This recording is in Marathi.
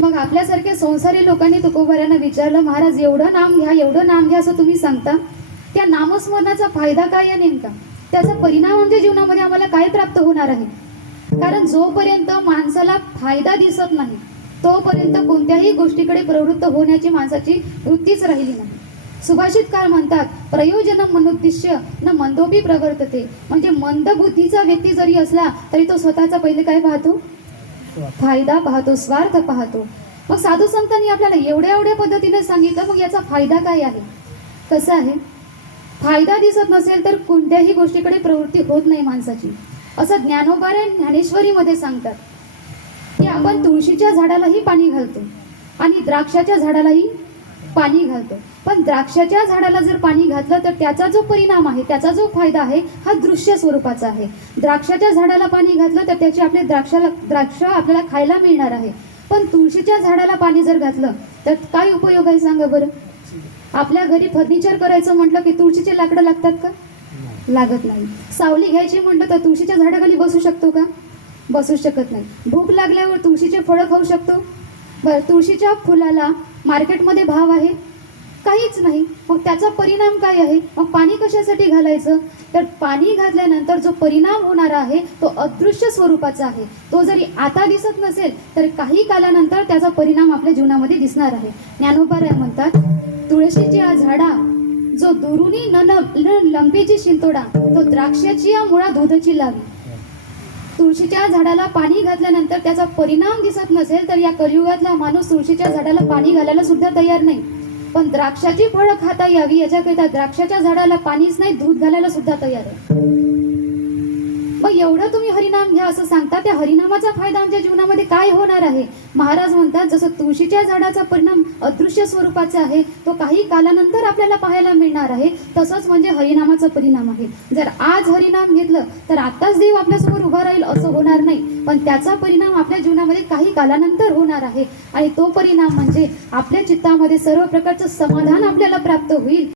मग आपल्यासारख्या संसारी लोकांनी तुकोबारायांना विचारलं, महाराज एवढं नाम घ्या, एवढं नाम घ्या असं तुम्ही सांगता, त्या नामस्मरणाचा फायदा काय आहे नेमका? त्याचा परिणाम म्हणजे जीवनामध्ये आम्हाला काय प्राप्त होणार आहे? कारण जोपर्यंत माणसाला फायदा दिसत नाही तोपर्यंत कोणत्याही गोष्टीकडे प्रवृत्त होण्याची माणसाची वृत्तीच राहिली नाही. सुभाषितकार म्हणतात, प्रयोजन मनुद्दिश्य न मंदोपी प्रवर्तते. म्हणजे मंद बुद्धीचा व्यक्ती जरी असला तरी तो स्वतःचा पहिले काय पाहतो? फायदा पाहतो, स्वार्थ पाहतो. मग साधू संतांनी आपल्याला एवढ्या एवढ्या पद्धतीने सांगितलं, मग याचा फायदा काय आहे? कसं आहे? फायदा दिसत नसेल तर कोणत्याही गोष्टीकडे प्रवृत्ती होत नाही माणसाची. असं ज्ञानोबारायण ज्ञानेश्वरीमध्ये सांगतात की आपण तुळशीच्या झाडालाही पाणी घालतो आणि द्राक्षाच्या झाडालाही पाणी घालतो, पण द्राक्षाच्या झाडाला जर पाणी घातलं तर त्याचा जो परिणाम आहे, त्याचा जो फायदा आहे हा दृश्य स्वरूपाचा आहे. द्राक्षाच्या झाडाला पाणी घातलं तर त्याचे आपले द्राक्ष आपल्याला खायला मिळणार आहे, पण तुळशीच्या झाडाला पाणी जर घातलं तर काय उपयोग आहे सांगा बरं? आपल्या घरी फर्निचर करायचं म्हटलं की तुळशीचे लाकडं लागतात का? लागत नाही. सावली घ्यायची म्हटलं तर तुळशीच्या झाडाखाली बसू शकतो का? बसू शकत नाही. भूक लागल्यावर तुळशीचे फळं खाऊ शकतो? बरं, तुळशीच्या फुलाला मार्केटमध्ये भाव आहे? काहीच नाही. मग त्याचा परिणाम काय आहे? मग पाणी कशासाठी घालायचं? तर पाणी घातल्यानंतर जो परिणाम होणार आहे तो अदृश्य स्वरूपाचा आहे. तो जरी आता दिसत नसेल तर काही कालानंतर त्याचा परिणाम आपल्या जीवनामध्ये दिसणार आहे. ज्ञानोबाराय म्हणतात, तुळशीच्या झाडा जो दुरुनी न लंबीची शिंतोडा, तो द्राक्षाची या मुळा दूधची लावी. तुळशीच्या झाडाला पाणी घातल्यानंतर त्याचा परिणाम दिसत नसेल तर या कलियुगातला माणूस तुळशीच्या झाडाला पाणी घालायला सुद्धा तयार नाही, पण द्राक्षाची फळं खाता यावी याच्याकरिता द्राक्षाच्या झाडाला पाणीच नाही, दूध घालायला सुद्धा तयार आहे. मग एवढं तुम्ही हरिनाम घ्या असं सांगता, त्या हरिनामाचा फायदा आमच्या जीवनामध्ये काय होणार आहे? महाराज म्हणतात, जसं तुळशीच्या झाडाचा परिणाम अदृश्य स्वरूपाचा आहे, तो काही कालानंतर आपल्याला पाहायला मिळणार आहे, तसंच म्हणजे हरिनामाचा परिणाम आहे. जर आज हरिनाम घेतलं तर आताच देव आपल्यासमोर उभा राहील असं होणार नाही, पण त्याचा परिणाम आपल्या जीवनामध्ये काही कालानंतर होणार आहे आणि तो परिणाम म्हणजे आपल्या चित्तामध्ये सर्व प्रकारचं समाधान आपल्याला प्राप्त होईल.